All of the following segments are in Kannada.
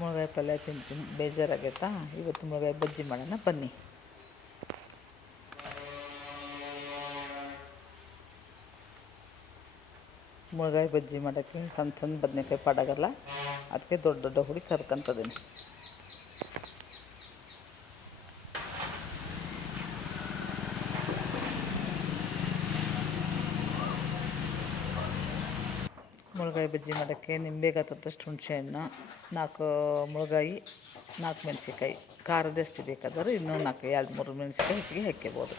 ಮುಳುಗಾಯಿ ಪಲ್ಯ ತಿಂತೀನಿ. ಬೇಜಾರಾಗೈತಾ? ಇವತ್ತು ಮುಳುಗಾಯಿ ಬಜ್ಜಿ ಮಾಡೋಣ. ಬನ್ನಿ. ಮುಳುಗಾಯಿ ಬಜ್ಜಿ ಮಾಡೋಕ್ಕೆ ಸಣ್ಣ ಸಣ್ಣ ಬದನೆಕಾಯಿ ಪಾಡಾಗಲ್ಲ. ಅದಕ್ಕೆ ದೊಡ್ಡ ದೊಡ್ಡ ಹುಡಿ ಕರ್ಕೊಂತದೀನಿ. ಮುಳುಗಾಯಿ ಬಜ್ಜಿ ಮಾಡೋಕ್ಕೆ ನಿಂಬೆಗೆ ಹತ್ತಷ್ಟು ಹುಣಸೆಹಣ್ಣು, ನಾಲ್ಕು ಮುಳುಗಾಯಿ, ನಾಲ್ಕು ಮೆಣಸಿಕಾಯಿ ಖಾರದ ಎಷ್ಟು ಬೇಕಾದರೂ ಇನ್ನೂ ನಾಲ್ಕು, ಎರಡು, ಮೂರು ಮೆಣಸಿಕಾಯಿ ಹೆಚ್ಚಿಗೆ ಹಾಕ್ಕೋಬೋದು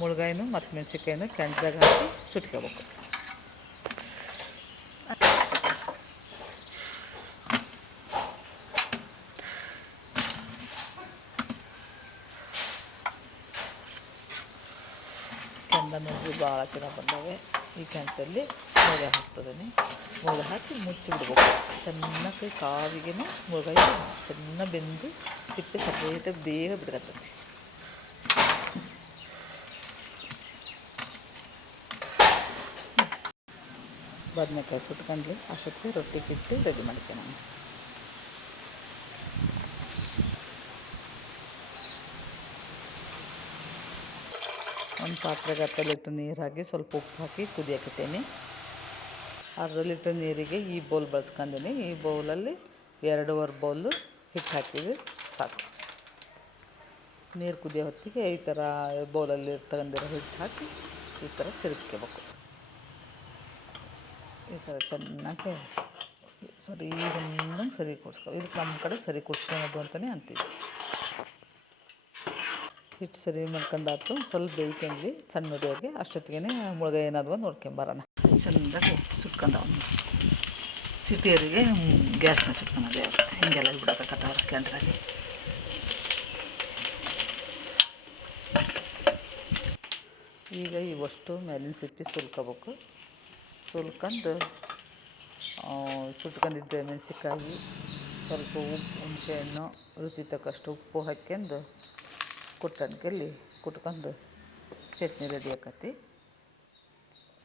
ಮುಳುಗಾಯಿನೂ ಮತ್ತು ಮೆಣಸಿಕಾಯಿನೂ ಕೆಂಡದಾಗ ಹಾಕಿ ಸುಟ್ಕೋಬೇಕು. ಕೆಂಡ ನೋಡ್ರಿ ಭಾಳ ಚೆನ್ನಾಗಿ ಬಂದಾವೆ. ಈ ಕಂತಲ್ಲಿ ಮುಳುಗಾಯಿ ಹಾಕ್ತಿದ್ದೀನಿ ಮುಳುಗಾಯಿ ಹಾಕಿ ಮುಚ್ಚಿ ಬಿಡ್ಬೇಕು. ಚೆನ್ನಾಗಿ ಕಾವಿಗೆ ಮುಳುಗಾಯಿ ಚೆನ್ನಾಗಿ ಬೆಂದು ಸಿಪ್ಪೆ ಸಪ್ರೇಟಾಗಿ ಬೇಗ ಬಿಡ್ಕತ್ತೈತಿ. ಬದನೆಕಾಯಿ ಸುಟ್ಕೊಂಡ್ಲಿ ಅಷ್ಟೊತ್ತಿಗೆ ರೊಟ್ಟಿ ಕಿಟ್ಟು ರೆಡಿ ಮಾಡ್ತೇನೆ ನಾನು. ಒಂದು ಪಾತ್ರೆಗೆ ಅರ್ಧ ಲೀಟ್ರ್ ನೀರು ಹಾಕಿ, ಸ್ವಲ್ಪ ಉಪ್ಪು ಹಾಕಿ ಕುದಿಯೋಕಿಟ್ಟೀನಿ ಅರ್ಧ ಲೀಟ್ರ್ ನೀರಿಗೆ ಈ ಬೌಲ್ ಬಳಸ್ಕೊಂಡಿನಿ ಈ ಬೌಲಲ್ಲಿ ಎರಡೂವರೆ ಬೌಲು ಹಿಟ್ಟು ಹಾಕಿದ್ವಿ. ಸಾಕು. ನೀರು ಕುದಿಯೋ ಹೊತ್ತಿಗೆ ಈ ಥರ ಬೌಲಲ್ಲಿ ತಗೊಂಡಿರೋ ಹಿಟ್ಟು ಹಾಕಿ ಈ ಥರ ತಿರುಗ್ಕೋಬೇಕು ಈ ಥರ ಚೆನ್ನಾಗಿ ಸರಿ ಈಗ ಸರಿ ಕೂಡ್ಸ್ಕೊ ಇದಕ್ಕೆ ನಮ್ಮ ಕಡೆ ಸರಿ ಕೂಡ್ಸ್ಕೊಳೋದು ಅಂತಲೇ ಅಂತೀವಿ. ಹಿಟ್ಟು ಸರಿ ಮಾಡ್ಕೊಂಡಾತು ಸ್ವಲ್ಪ ಬೇಯ್ಕೊಂಡ್ವಿ ಸಣ್ಣ ಉರಿಯೋಗೆ ಅಷ್ಟೊತ್ತಿಗೆ ಮುಳುಗ ಏನಾದ್ವ ನೋಡ್ಕೊಂಬರೋಣ ಚೆಂದಾಗಿ ಸುಟ್ಕೊಂಡವ್ ಸಿಟಿಯರಿಗೆ ಗ್ಯಾಸ್ನ ಸುಟ್ಕೊಳೋದೇ ಹಿಂಗೆಲ್ಲ ಬಿಡೋಕತ್ತವ್ರ ಕ್ಯಾಂಟ್ರಾಗಿ ಈಗ ಇವಷ್ಟು ಮೇಲಿನ ಸಿಪ್ಪಿ ಸುಲ್ಕೋಬೇಕು. ಸುಲ್ಕೊಂಡು ಸುಟ್ಕೊಂಡಿದ್ದೆ ಮೆಣಸಿಕಾಯಿ ಸ್ವಲ್ಪ ಉಪ್ಪು ಹುಣಸೆಹಣ್ಣು ರುಚಿ ತಕ್ಕಷ್ಟು ಉಪ್ಪು ಹಾಕ್ಯಂಡು ಕುಟ್ಟಣ್ಕೆಲ್ಲಿ ಕುಟ್ಕೊಂಡು ಚಟ್ನಿ ರೆಡಿ ಆಕತಿ.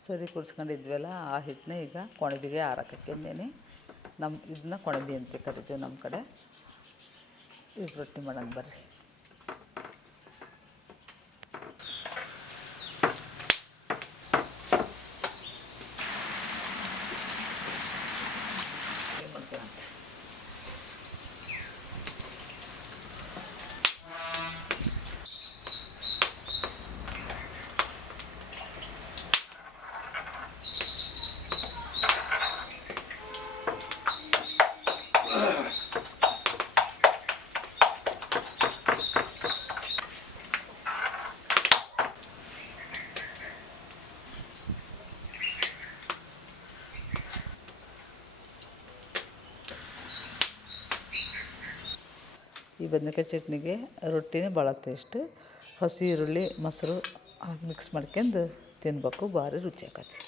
ಸರಿ ಕುಡ್ಸ್ಕೊಂಡಿದ್ವಲ್ಲ ಆ ಹಿಟ್ಟನ್ನ ಈಗ ಕೊಣಬಿಗೆ ಹಾರಾಕಕ್ಕೇನೆ ನಮ್ಮ ಇದನ್ನ ಕೊಣಬಿ ಅಂತ ಕರಿತೀವಿ ನಮ್ಮ ಕಡೆ. ಈಗ ರೊಟ್ಟಿ ಮಾಡೋಣ ಬರ್ರಿ. ಈ ಬದ್ನೆಕಾಯಿ ಚಟ್ನಿಗೆ ರೊಟ್ಟಿನೇ ಭಾಳ ಟೇಸ್ಟ್ ಹಸಿ ಈರುಳ್ಳಿ, ಮೊಸರು ಹಾಕಿ ಮಿಕ್ಸ್ ಮಾಡ್ಕೊಂಡು ತಿನ್ಬೇಕು, ಭಾರಿ ರುಚಿ ಆಕತಿ